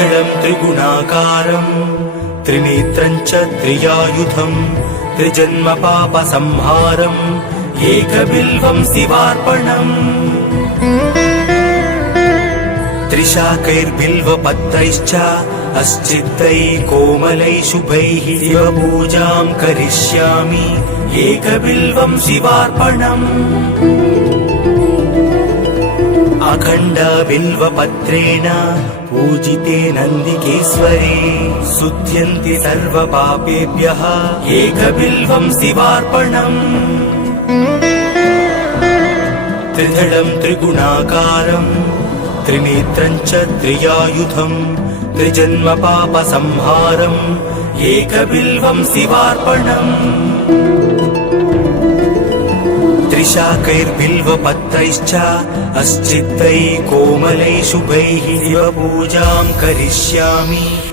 त्रिदलं त्रिगुणाकारं त्रिनेत्रं च त्रियायुधं त्रिजन्म पापसंहारम् एकबिल्वं शिवार्पणम् त्रिशाकैर्बिल्वपत्रैश्च अश्चित्तैः कोमलैः शुभैः शिवपूजां करिष्यामि एकबिल्वं शिवार्पणम् अखण्डबिल्वपत्रेण पूजिते नन्दिकेश्वरे शुध्यन्ति सर्वपापेभ्यः एकबिल्वं शिवार्पणम् त्रिदलं त्रिगुणाकारं त्रिनेत्रं च त्रियायुधं त्रिजन्म पापसंहारम् एकबिल्वं शिवार्पणम् त्रिशाकैर्बिल्वपत्रैश्च अश्चित्तैः कोमलैः शुभैः शिवपूजां करिष्यामि